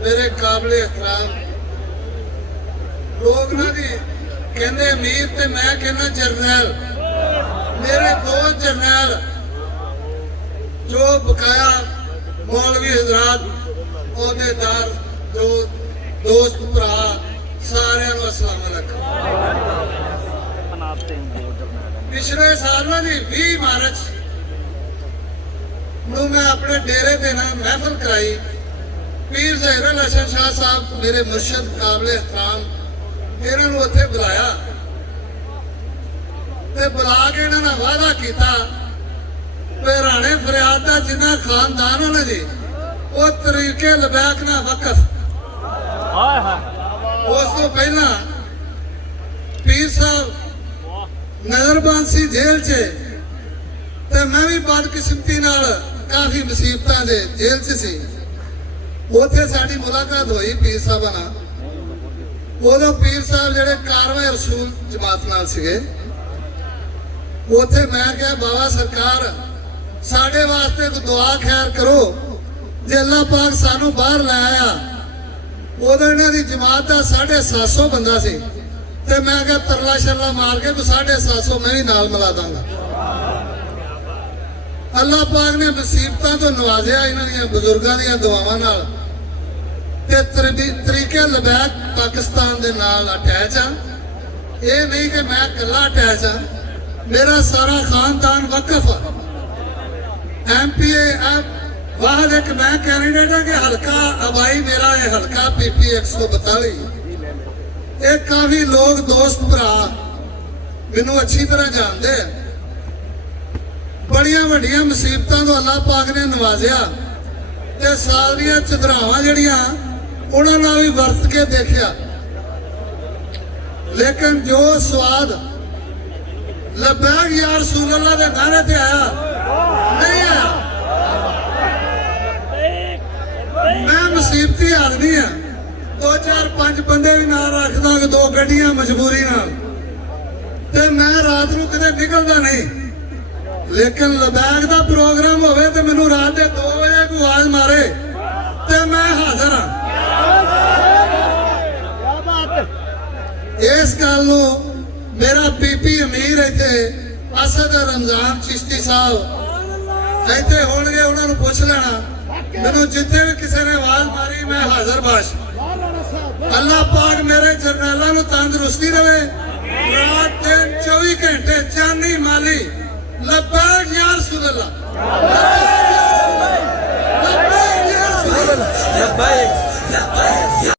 मेरे काबिल एहतराम लोग ना जी कहते अमीर ते मैं कहना जरनैल। मेरे दो जरनैल जो बकाया मौलवी हजरात अहदेदार जो दोस्त भरा सारे अस्सलाम वालेकुम। पिछले साल ना जी 20 मार्च मैं अपने डेरे पे ना महफिल कराई। पीर ज़हीरुल हसन शाह साहब मेरे मुर्शिद काबिल एहतराम इन्होंने उत्थे बुलाया ते बुला के इन्होंने वादा किया राणे फरियाद का जिन्ना खानदान होना जी वो तरीके लबैक ना वकफ। उस तो पहला पीर साहब नजरबंद सी जेल च ते मैं भी बदकिस्मती नाल काफी मुसीबतां दे जेल च सी। उत्थे साडी मुलाकात हुई पीर साहब नाल। उदों पीर साहब जिहड़े कारवां रसूल जमात नाल सीगे। उत्थे मैं कहा बाबा सरकार साडे वास्ते कोई दुआ खैर करो जे अल्लाह पाक सानू बाहर लै आया। उदों इन्हां दी जमात दा 750 बंदा सी ते मैं कहा तरला शरला मार के 750 मैं भी नाल मिला दांगा। अल्लाह पाक ने मुसीबतों तो नवाजिया इन्हां बुजुर्गों दी दुआवां नाल ते तरीके लबैक पाकिस्तान दे नाल अटैच हाँ। ये नहीं कि मैं कला अटैच हाँ, मेरा सारा खानदान वकफ MPA वाहद एक मैं कैंडिडेट है कि हल्का अबाई मेरा ये हल्का PP 142। ये काफी लोग दोस्त भरा मैनू अच्छी तरह जानते हैं। बड़िया वड्डिया मुसीबतों तो अल्लाह पाक ने नवाजिया ते सारियां चदरावां जड़ियां उन्हां नाल भी वरत के देखिया। लेकिन जो स्वाद लबैक या रसूल अल्लाह दे नारे ते आया नहीं आया। मैं मुसीबती आदमी हाँ, 2-4-5 बंदे भी ना रखदा, 2 गड्डियां मजबूरी नाल ते मैं रात नूं कदे निकलदा नहीं। लेकिन लबैक का प्रोग्राम होवे तो मैनू रात के 2 बजे कोई आवाज मारे तो मैं हाजिर हाँ। इस गल मेरा PP अमीर इतने असद रमजान चिश्ती साहब इतने होंगे उन्होंने पूछ लेना। मैनू जिथे भी किसी ने आवाज मारी मैं हाजिर बाश। अल्लाह पाक मेरे जरनैलों को तंदुरुस्ती रहे रात दिन 24 घंटे जानी माली। लब्बैक या रसूल अल्लाह, लब्बैक या रसूल अल्लाह, लब्बैक।